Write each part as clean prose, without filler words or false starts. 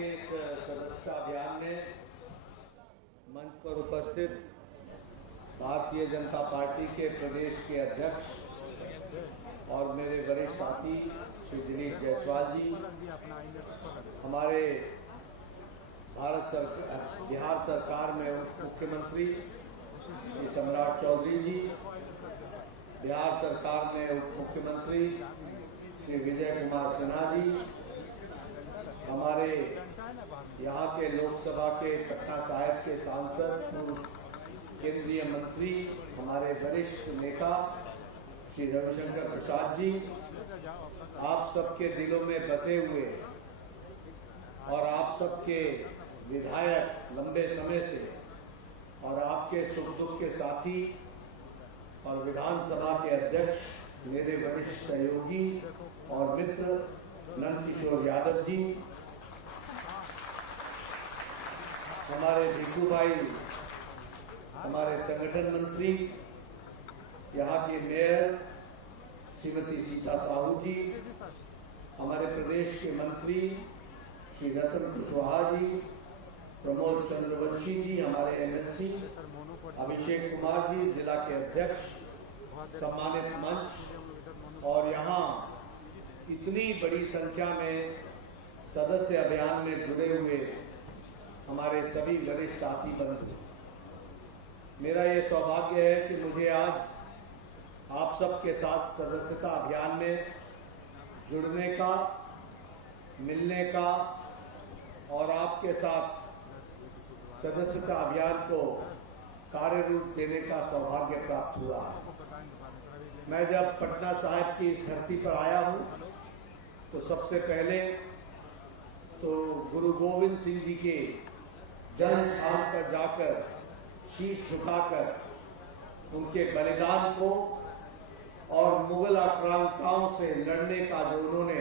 के इस सदस्यता अभियान में मंच पर उपस्थित भारतीय जनता पार्टी के प्रदेश के अध्यक्ष और मेरे वरिष्ठ साथी श्री दिलीप जायसवाल जी, हमारे बिहार सरकार में उप मुख्यमंत्री श्री सम्राट चौधरी जी, बिहार सरकार में उप मुख्यमंत्री श्री विजय कुमार सिन्हा जी, हमारे यहाँ के लोकसभा के पटना साहिब के सांसद पूर्व केंद्रीय मंत्री, हमारे वरिष्ठ नेता श्री रविशंकर प्रसाद जी, आप सबके दिलों में बसे हुए और आप सबके विधायक लंबे समय से और आपके सुख दुख के साथी और विधानसभा के अध्यक्ष मेरे वरिष्ठ सहयोगी और मित्र नंद किशोर यादव जी, हमारे भिक्खू भाई, हमारे संगठन मंत्री, यहाँ के मेयर श्रीमती सीता साहू जी, हमारे प्रदेश के मंत्री श्री रतन कुशवाहा जी, प्रमोद चंद्रवंशी जी, हमारे एमएलसी अभिषेक कुमार जी, जिला के अध्यक्ष, सम्मानित मंच और यहाँ इतनी बड़ी संख्या में सदस्य अभियान में जुड़े हुए हमारे सभी वरिष्ठ साथी बंधु, मेरा ये सौभाग्य है कि मुझे आज आप सबके साथ सदस्यता अभियान में जुड़ने का, मिलने का और आपके साथ सदस्यता अभियान को कार्य रूप देने का सौभाग्य प्राप्त हुआ है। मैं जब पटना साहिब की इस धरती पर आया हूं तो सबसे पहले तो गुरु गोविंद सिंह जी के जन्म स्थान पर जाकर शीश झुकाकर उनके बलिदान को और मुगल आक्रांताओं से लड़ने का जो उन्होंने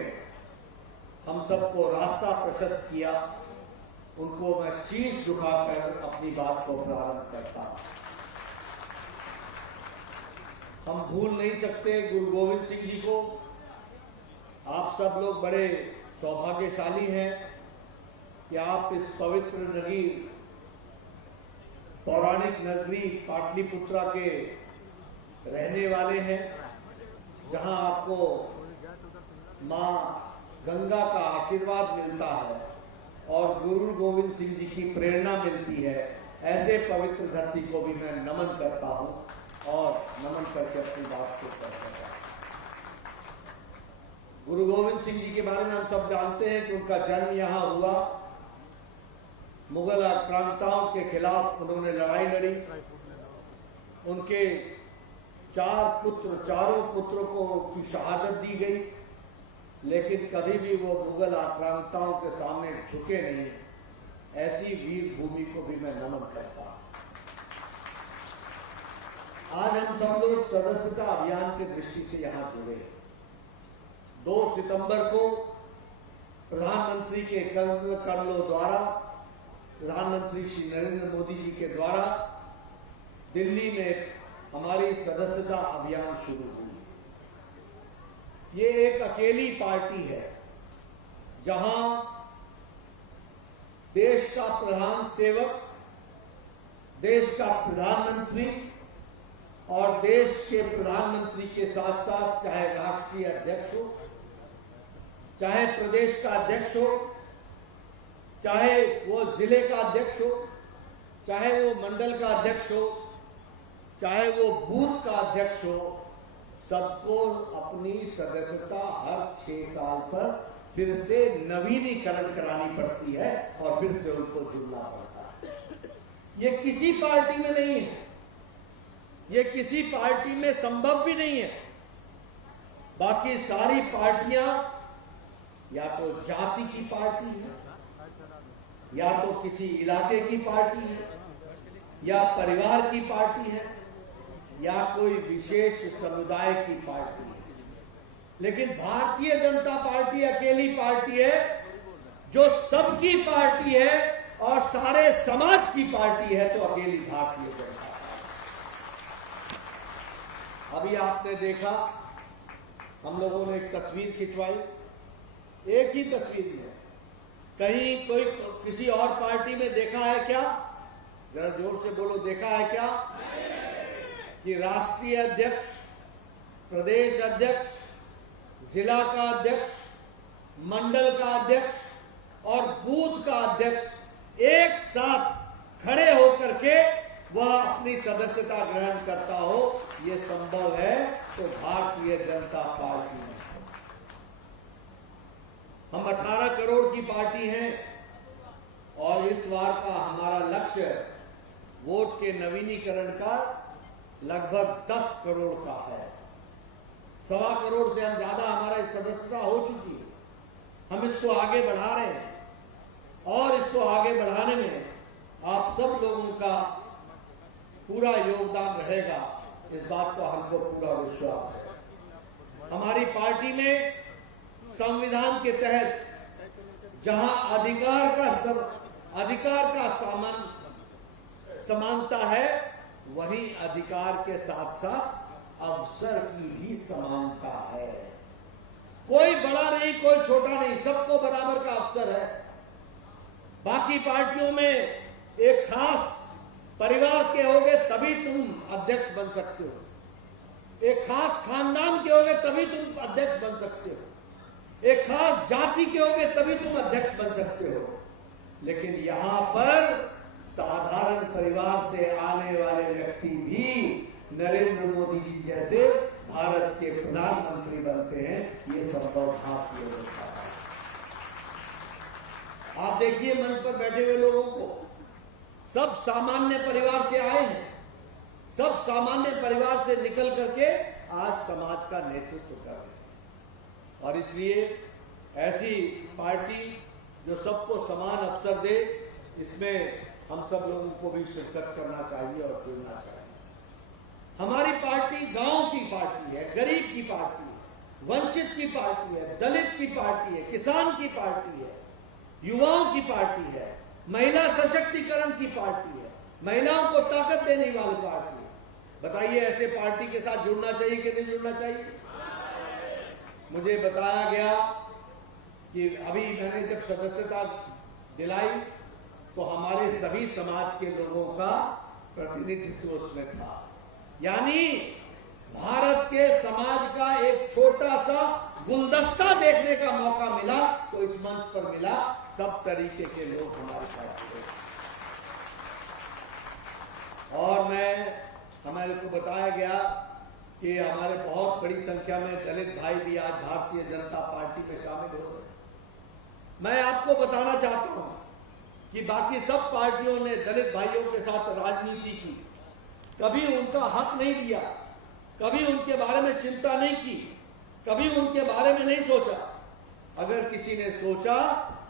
हम सबको रास्ता प्रशस्त किया, उनको मैं शीश झुकाकर अपनी बात को प्रारंभ करता हूं। हम भूल नहीं सकते गुरु गोविंद सिंह जी को। आप सब लोग बड़े सौभाग्यशाली हैं कि आप इस पवित्र नगरी, पौराणिक नगरी पाटलिपुत्रा के रहने वाले हैं, जहां आपको मां गंगा का आशीर्वाद मिलता है और गुरु गोविंद सिंह जी की प्रेरणा मिलती है। ऐसे पवित्र धरती को भी मैं नमन करता हूं और नमन करके अपनी बात को करता हूं। गुरु गोविंद सिंह जी के बारे में हम सब जानते हैं कि उनका जन्म यहाँ हुआ। मुगल आक्रांताओं के खिलाफ उन्होंने लड़ाई लड़ी। उनके चारों पुत्रों को की शहादत दी गई, लेकिन कभी भी वो मुगल आक्रांताओं के सामने झुके नहीं। ऐसी वीर भूमि को भी मैं नमन करता हूं। आज हम सब लोग सदस्यता अभियान की दृष्टि से यहां जुड़े हैं। 2 सितंबर को प्रधानमंत्री के कमलों द्वारा, प्रधानमंत्री श्री नरेंद्र मोदी जी के द्वारा दिल्ली में हमारी सदस्यता अभियान शुरू हुई। ये एक अकेली पार्टी है जहां देश का प्रधान सेवक, देश का प्रधानमंत्री और देश के प्रधानमंत्री के साथ साथ चाहे राष्ट्रीय अध्यक्ष हो, चाहे प्रदेश का अध्यक्ष हो, चाहे वो जिले का अध्यक्ष हो, चाहे वो मंडल का अध्यक्ष हो, चाहे वो बूथ का अध्यक्ष हो, सबको अपनी सदस्यता हर 6 साल पर फिर से नवीनीकरण करानी पड़ती है और फिर से उनको जुड़ना पड़ता है। ये किसी पार्टी में नहीं है, ये किसी पार्टी में संभव भी नहीं है। बाकी सारी पार्टियां या तो जाति की पार्टी है, या तो किसी इलाके की पार्टी है, या परिवार की पार्टी है, या कोई विशेष समुदाय की पार्टी है। लेकिन भारतीय जनता पार्टी अकेली पार्टी है जो सबकी पार्टी है और सारे समाज की पार्टी है, तो अकेली भारतीय जनता पार्टी। अभी आपने देखा, हम लोगों ने एक तस्वीर खिंचवाई, एक ही तस्वीर में कहीं कोई किसी और पार्टी में देखा है क्या? जरा जोर से बोलो, देखा है क्या कि राष्ट्रीय अध्यक्ष, प्रदेश अध्यक्ष, जिला का अध्यक्ष, मंडल का अध्यक्ष और बूथ का अध्यक्ष एक साथ खड़े होकर के वह अपनी सदस्यता ग्रहण करता हो? ये संभव है तो भारतीय जनता पार्टी में। हम 18 करोड़ की पार्टी हैं और इस बार का हमारा लक्ष्य वोट के नवीनीकरण का लगभग 10 करोड़ का है। 1.25 करोड़ से हम ज्यादा हमारा सदस्यता हो चुकी है। हम इसको आगे बढ़ा रहे हैं और इसको आगे बढ़ाने में आप सब लोगों का पूरा योगदान रहेगा, इस बात का हमको पूरा विश्वास है। हमारी पार्टी में संविधान के तहत जहां अधिकार का समानता है, वही अधिकार के साथ साथ अवसर की भी समानता है। कोई बड़ा नहीं, कोई छोटा नहीं, सबको बराबर का अवसर है। बाकी पार्टियों में एक खास परिवार के होगे तभी तुम अध्यक्ष बन सकते हो, एक खास खानदान के होगे तभी तुम अध्यक्ष बन सकते हो, एक खास जाति के होगे तभी तुम अध्यक्ष बन सकते हो। लेकिन यहां पर साधारण परिवार से आने वाले व्यक्ति भी नरेंद्र मोदी जी जैसे भारत के प्रधानमंत्री बनते हैं। ये संभव भारतीय होता है। आप देखिए मंच पर बैठे हुए लोगों को, सब सामान्य परिवार से आए हैं, सब सामान्य परिवार से निकल करके आज समाज का नेतृत्व कर रहे हैं। और इसलिए ऐसी पार्टी जो सबको समान अवसर दे, इसमें हम सब लोगों को भी शिरकत करना चाहिए और जुड़ना चाहिए। हमारी पार्टी गांव की पार्टी है, गरीब की पार्टी है, वंचित की पार्टी है, दलित की पार्टी है, किसान की पार्टी है, युवाओं की पार्टी है, महिला सशक्तिकरण की पार्टी है, महिलाओं को ताकत देने वाली पार्टी है। बताइए ऐसे पार्टी के साथ जुड़ना चाहिए कि नहीं जुड़ना चाहिए? मुझे बताया गया कि अभी मैंने जब सदस्यता दिलाई तो हमारे सभी समाज के लोगों का प्रतिनिधित्व उसमें था। यानी भारत के समाज का एक छोटा सा गुलदस्ता देखने का मौका मिला तो इस मंच पर मिला। सब तरीके के लोग हमारे साथ थे और हमारे को बताया गया कि हमारे बहुत बड़ी संख्या में दलित भाई भी आज भारतीय जनता पार्टी में शामिल हो गए। मैं आपको बताना चाहता हूं कि बाकी सब पार्टियों ने दलित भाइयों के साथ राजनीति की, कभी उनका हक नहीं दिया, कभी उनके बारे में चिंता नहीं की, कभी उनके बारे में नहीं सोचा। अगर किसी ने सोचा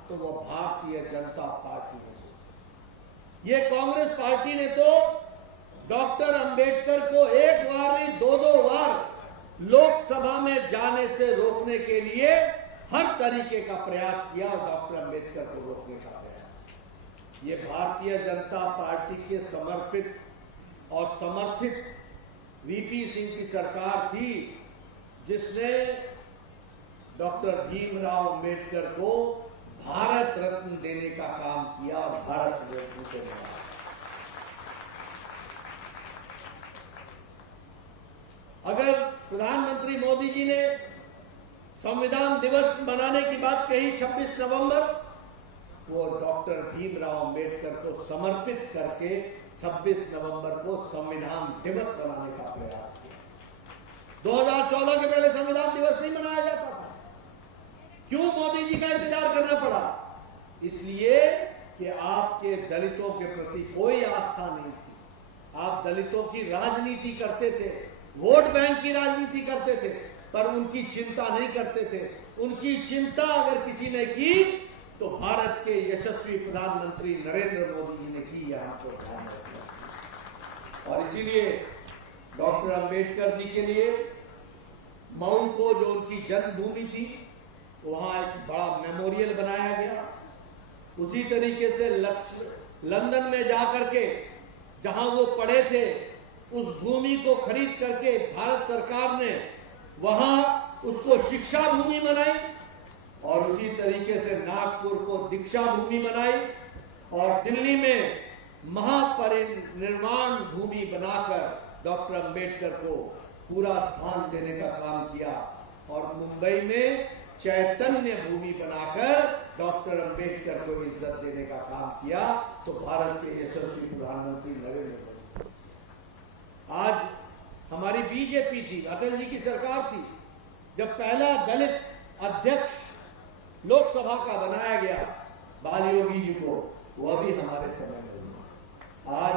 तो वो भारतीय जनता पार्टी ने सोचा। ये कांग्रेस पार्टी ने तो डॉक्टर अंबेडकर को एक बार नहीं 2-2 बार लोकसभा में जाने से रोकने के लिए हर तरीके का प्रयास किया और डॉक्टर अंबेडकर को रोकने का प्रयास। ये भारतीय जनता पार्टी के समर्पित और समर्थित वीपी सिंह की सरकार थी जिसने डॉक्टर भीमराव अंबेडकर को भारत रत्न देने का काम किया और भारत रत्न से बनाया। अगर प्रधानमंत्री मोदी जी ने संविधान दिवस मनाने की बात कही 26 नवंबर, वो डॉक्टर भीमराव अंबेडकर को समर्पित करके 26 नवंबर को संविधान दिवस मनाने का प्रयास किया। 2014 के पहले संविधान दिवस नहीं मनाया जाता था। क्यों मोदी जी का इंतजार करना पड़ा? इसलिए कि आपके दलितों के प्रति कोई आस्था नहीं थी। आप दलितों की राजनीति करते थे, वोट बैंक की राजनीति करते थे, पर उनकी चिंता नहीं करते थे। उनकी चिंता अगर किसी ने की तो भारत के यशस्वी प्रधानमंत्री नरेंद्र मोदी जी ने की। यहां को ध्यान रखना। और इसीलिए डॉक्टर अंबेडकर जी के लिए मऊ को जो उनकी जन्मभूमि थी वहां एक बड़ा मेमोरियल बनाया गया। उसी तरीके से लंदन में जाकर के जहां वो पढ़े थे उस भूमि को खरीद करके भारत सरकार ने वहां उसको शिक्षा भूमि बनाई और उसी तरीके से नागपुर को दीक्षा भूमि बनाई और दिल्ली में महापरिनिर्वाण भूमि बनाकर डॉक्टर अंबेडकर को पूरा स्थान देने का काम किया और मुंबई में चैतन्य भूमि बनाकर डॉक्टर अंबेडकर को इज्जत देने का काम किया। तो भारत के यशस्वी प्रधानमंत्री नरेंद्र मोदी, आज हमारी बीजेपी थी, अटल जी की सरकार थी, जब पहला दलित अध्यक्ष लोकसभा का बनाया गया बाल योगी जी को, वह भी हमारे समय में हुआ। आज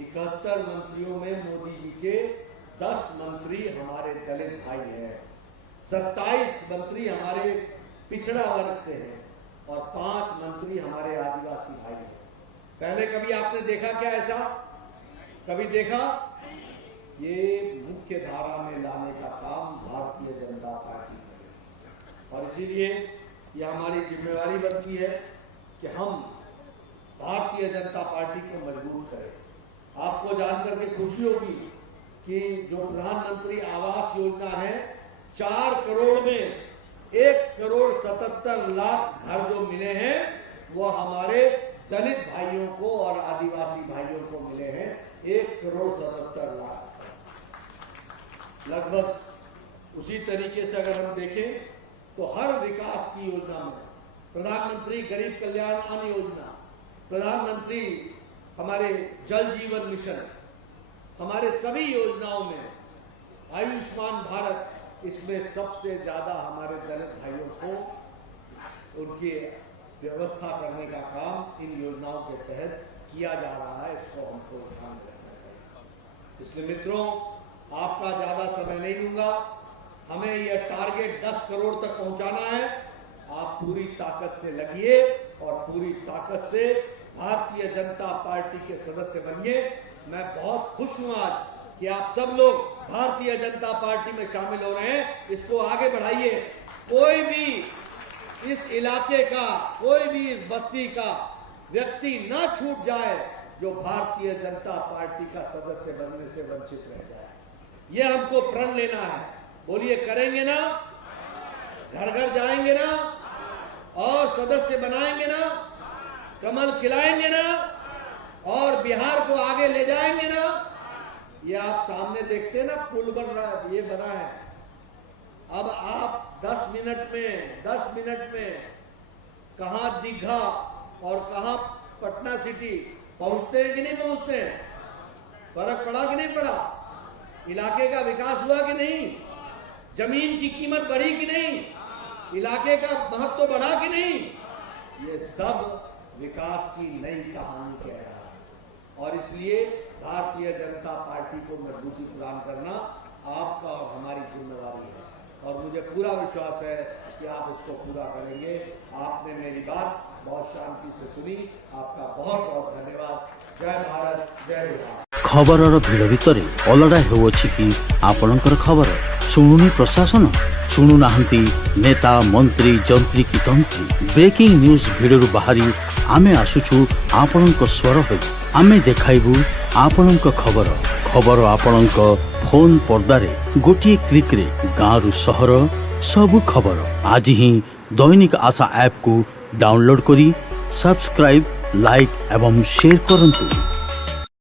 71 मंत्रियों में मोदी जी के 10 मंत्री हमारे दलित भाई हैं, 27 मंत्री हमारे पिछड़ा वर्ग से हैं और 5 मंत्री हमारे आदिवासी भाई हैं। पहले कभी आपने देखा क्या ऐसा? कभी देखा? ये मुख्य धारा में लाने का काम भारतीय जनता पार्टी करेगी और इसीलिए यह हमारी जिम्मेवारी बनती है कि हम भारतीय जनता पार्टी को मजबूत करें। आपको जानकर के खुशी होगी कि जो प्रधानमंत्री आवास योजना है, 4 करोड़ में 1,77,00,000 घर जो मिले हैं वो हमारे दलित भाइयों को और आदिवासी भाइयों को मिले हैं। 1,77,00,000 लगभग। उसी तरीके से अगर हम देखें तो हर विकास की योजना में प्रधानमंत्री गरीब कल्याण अन्न योजना, प्रधानमंत्री हमारे जल जीवन मिशन, हमारे सभी योजनाओं में आयुष्मान भारत, इसमें सबसे ज्यादा हमारे दलित भाइयों को उनकी व्यवस्था करने का काम इन योजनाओं के तहत किया जा रहा है। इसको हमको ध्यान रखना चाहिए। इसलिए मित्रों, आपका ज्यादा समय नहीं लूंगा, हमें यह टारगेट 10 करोड़ तक पहुंचाना है। आप पूरी ताकत से लगिए और पूरी ताकत से भारतीय जनता पार्टी के सदस्य बनिए। मैं बहुत खुश हूं आज कि आप सब लोग भारतीय जनता पार्टी में शामिल हो रहे हैं। इसको आगे बढ़ाइए। कोई भी इस इलाके का, कोई भी इस बस्ती का व्यक्ति ना छूट जाए जो भारतीय जनता पार्टी का सदस्य बनने से वंचित रह जाए। ये हमको प्रण लेना है। बोलिए, करेंगे ना? घर घर जाएंगे ना और सदस्य बनाएंगे ना? कमल खिलाएंगे ना और बिहार को आगे ले जाएंगे ना? ये आप सामने देखते हैं ना, पुल बन रहा है, ये बना है। अब आप 10 मिनट में कहां दीघा और कहां पटना सिटी पहुंचते हैं कि नहीं पहुंचते हैं? फर्क पड़ा कि नहीं पड़ा? इलाके का विकास हुआ कि नहीं? जमीन की कीमत बढ़ी कि नहीं? इलाके का महत्व बढ़ा कि नहीं? ये सब विकास की नई कहानी कह रहा है और इसलिए भारतीय जनता पार्टी को मजबूती प्रदान करना आपका और हमारी जिम्मेवारी है और मुझे पूरा विश्वास है कि आप इसको पूरा करेंगे। आपने मेरी बात बहुत शांति से सुनी। आपका बहुत बहुत धन्यवाद। जय भारत, जय बिहार। खबरर भिड़ भितर अलड़ा हेउछि कि आपणकर खबर शुणुनी प्रशासन, शुणु नाहंती नेता मंत्री जंत्री की तंत्री। ब्रेकिंग न्यूज भिडरू बाहरी आमे आसुछु आपणक स्वर होई। आमे देखाइबु आपणक खबर। खबर आपणक फोन पर्दारे गोटिए क्लिक रे गाँव सहर सबु खबर। आज ही दैनिक आशा ऐप को डाउनलोड करी सब्सक्राइब, लाइक एवं शेयर करंतु।